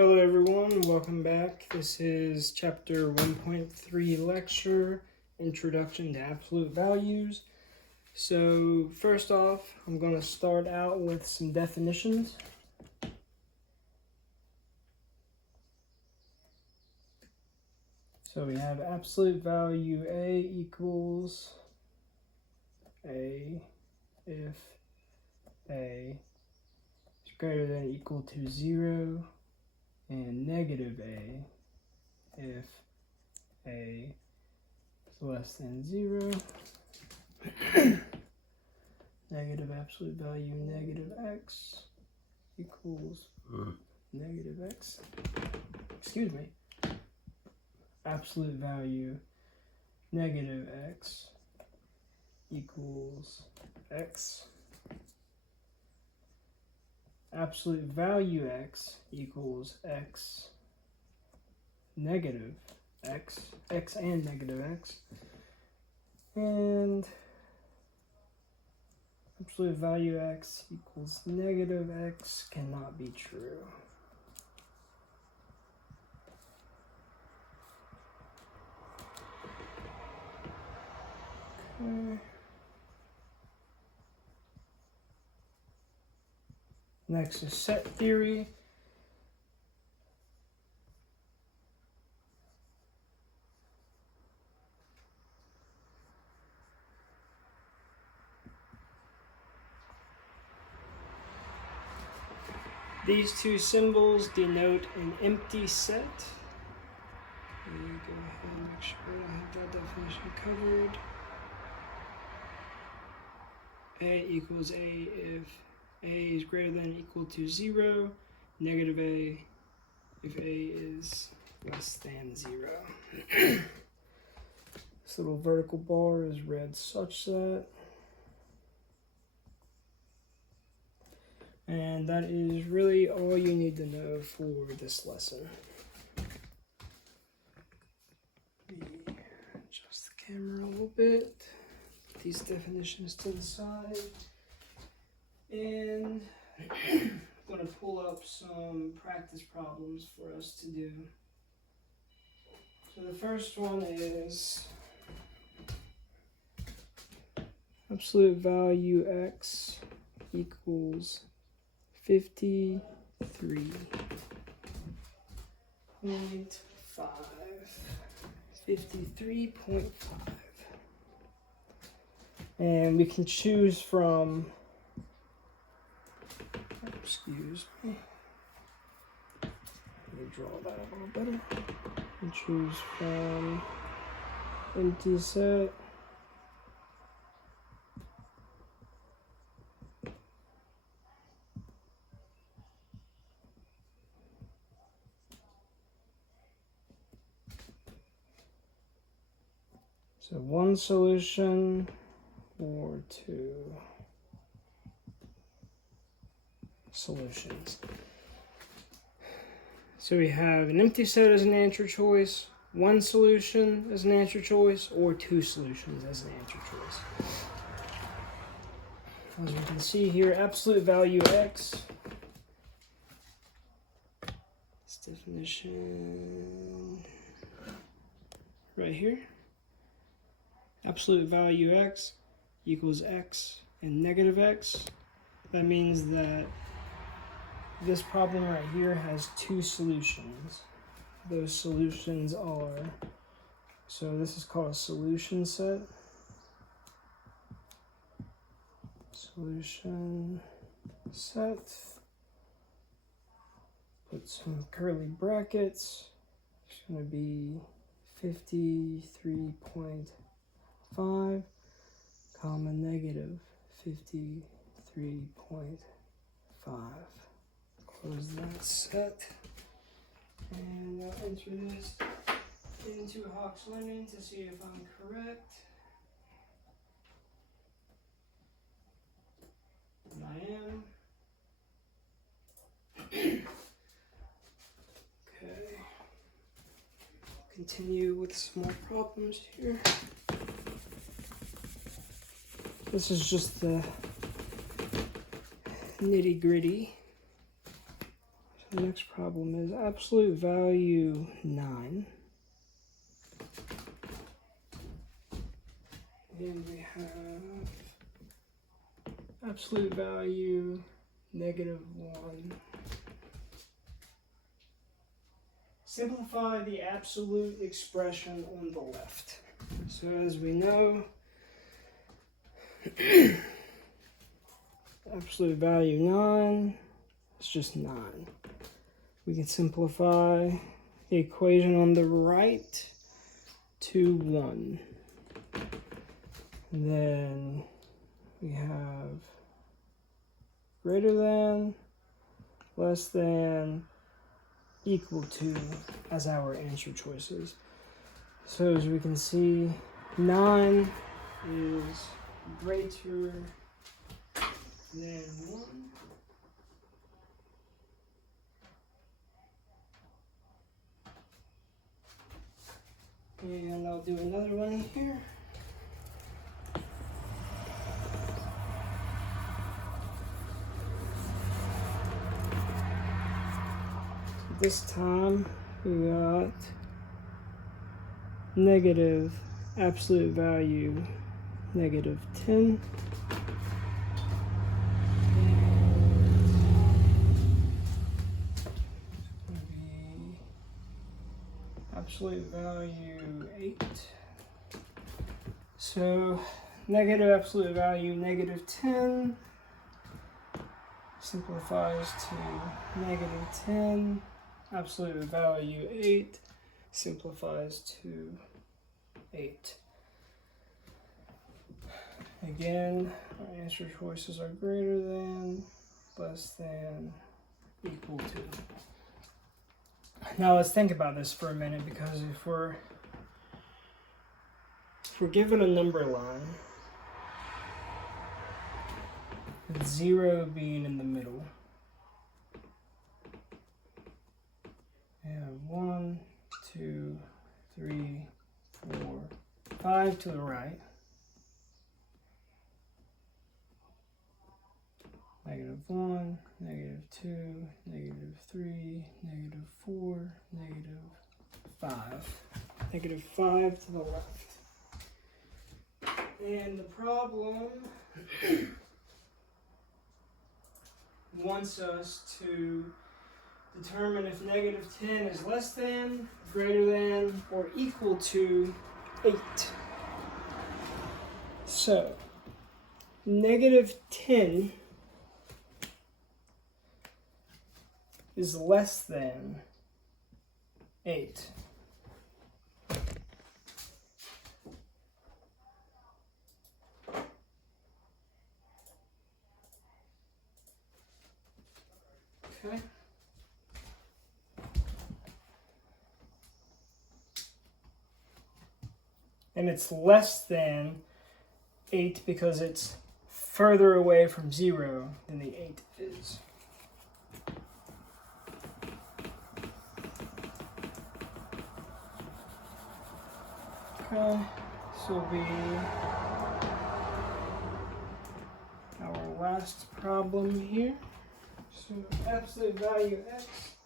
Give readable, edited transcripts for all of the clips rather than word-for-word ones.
Hello everyone, welcome back. This is chapter 1.3 lecture, Introduction to Absolute Values. So first off, I'm going to start out with some definitions. So we have absolute value A equals A if A is greater than or equal to 0, and negative A if A is less than 0. Negative absolute value negative x equals negative x. Excuse me. Absolute value negative x equals x. Absolute value x equals x negative x, x and negative x, and absolute value x equals negative x cannot be true. Okay. Next is set theory. These two symbols denote an empty set. Let me go ahead and make sure I have that definition covered. A equals A if A is greater than or equal to 0, negative A if A is less than 0. This little vertical bar is read such that. And that is really all you need to know for this lesson. Let me adjust the camera a little bit. Put these definitions to the side. And I'm going to pull up some practice problems for us to do. So the first one is absolute value x equals 53.5. 53.5. And we can choose from, excuse me, let me draw that a little better. We choose from empty set, so one solution or two solutions. So we have an empty set as an answer choice, one solution as an answer choice, or two solutions as an answer choice. As you can see here, absolute value x. This definition right here. Absolute value x equals x and negative x. That means that this problem right here has two solutions. Those solutions are, so this is called a solution set. Solution set. Put some curly brackets. It's going to be 53.5 comma negative 53.5. Close that set. And I'll enter this into Hawk's Lemon to see if I'm correct. And I am. Okay. Continue with some more problems here. This is just the nitty-gritty. The next problem is absolute value 9. And we have absolute value -1. Simplify the absolute expression on the left. So as we know, absolute value 9 is just 9. We can simplify the equation on the right to 1. And then we have greater than, less than, equal to as our answer choices. So as we can see, 9 is greater than 1. And I'll do another one here. This time we got negative absolute value -10. Absolute value 8. So negative absolute value -10 simplifies to -10. Absolute value 8 simplifies to 8. Again, our answer choices are greater than, less than, equal to. Now let's think about this for a minute, because if we're given a number line with 0 being in the middle, we have 1, 2, 3, 4, 5 to the right, -1, -2, -3, -4, -5. -5 to the left. And the problem wants us to determine if -10 is less than, greater than, or equal to 8. So, -10 is less than 8. Okay. And it's less than 8 because it's further away from 0 than the 8 is. Okay, this will be our last problem here. So absolute value x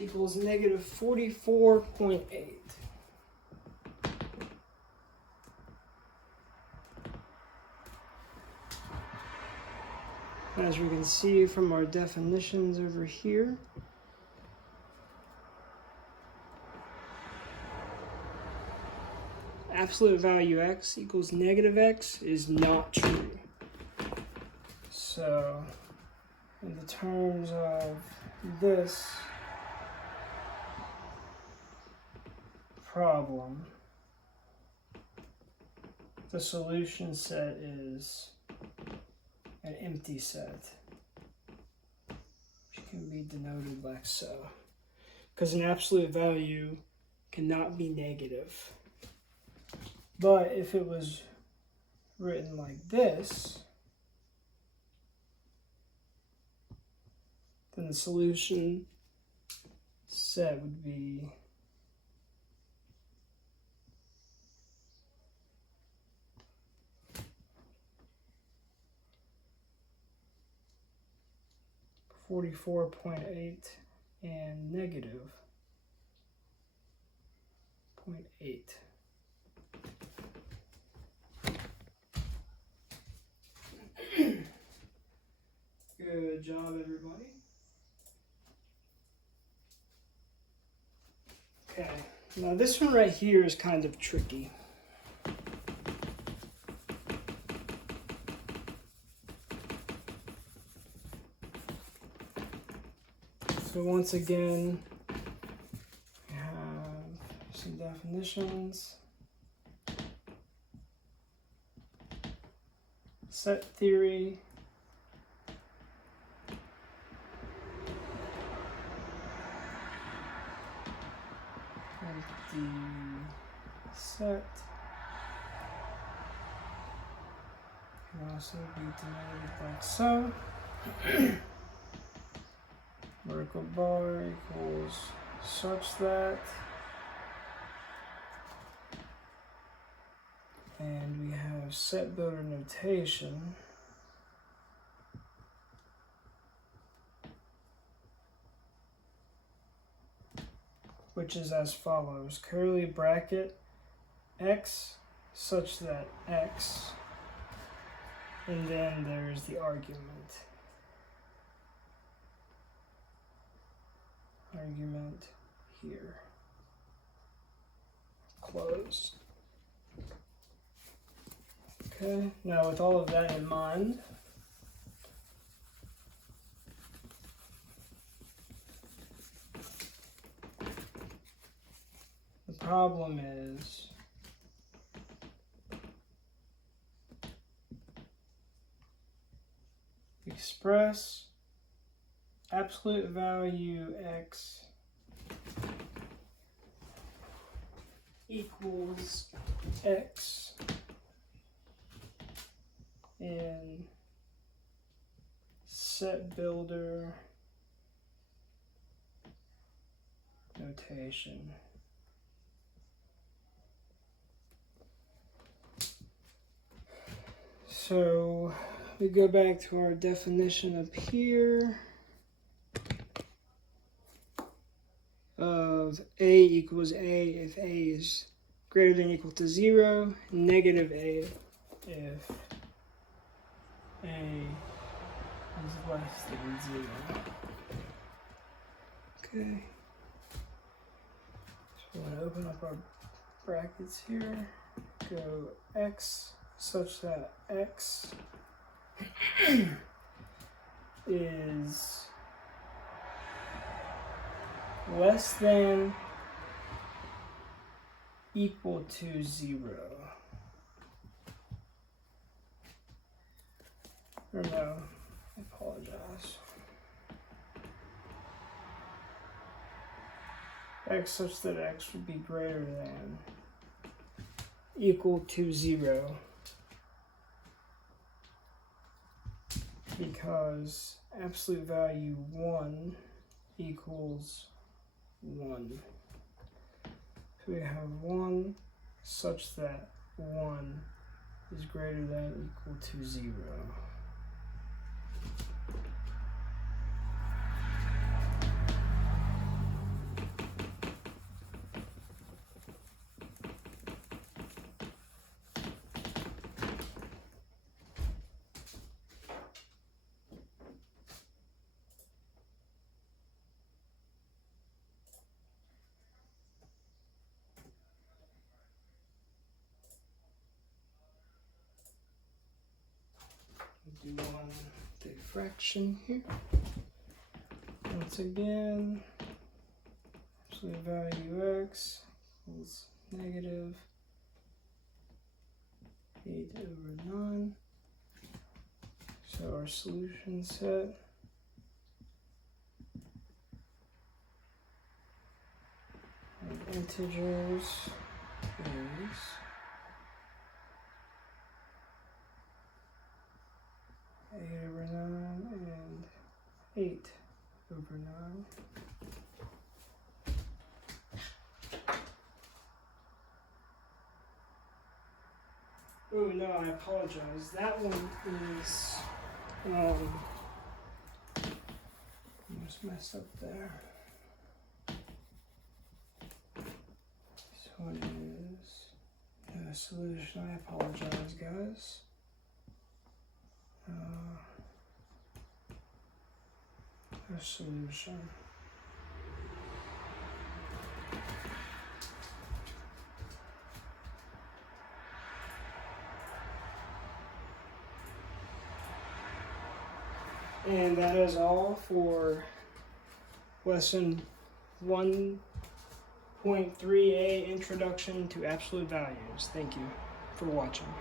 equals -44.8. As we can see from our definitions over here, absolute value x equals -x is not true. So, in the terms of this problem, the solution set is an empty set, which can be denoted like so. Because an absolute value cannot be negative. But if it was written like this, then the solution set would be (44.8) and negative 0.8. Good job, everybody. Okay, now this one right here is kind of tricky. So once again, we have some definitions. Set theory. The set can also be denoted like so. Vertical bar equals such that, and we have set builder notation, which is as follows: curly bracket x such that x, and then there's the argument here, close. Okay, now with all of that in mind, the problem is express absolute value x equals x in set builder notation. So we go back to our definition up here of a equals a if a is greater than or equal to 0, negative a if a is less than 0. Okay. So we're going to open up our brackets here. Go x such that x is less than equal to 0. Or no, I apologize. X such that x would be greater than equal to 0, because absolute value 1 equals 1. So we have 1 such that 1 is greater than equal to 0. Do one diffraction here. Once again, absolute value x equals negative 8 over 9. So our solution set of integers is 8 over 9 and 8 over 9. Oh no, I apologize. That one is I just messed up there. one is no solution. I apologize, guys. No solution. And that is all for lesson 1.3a, Introduction to Absolute Values. Thank you for watching.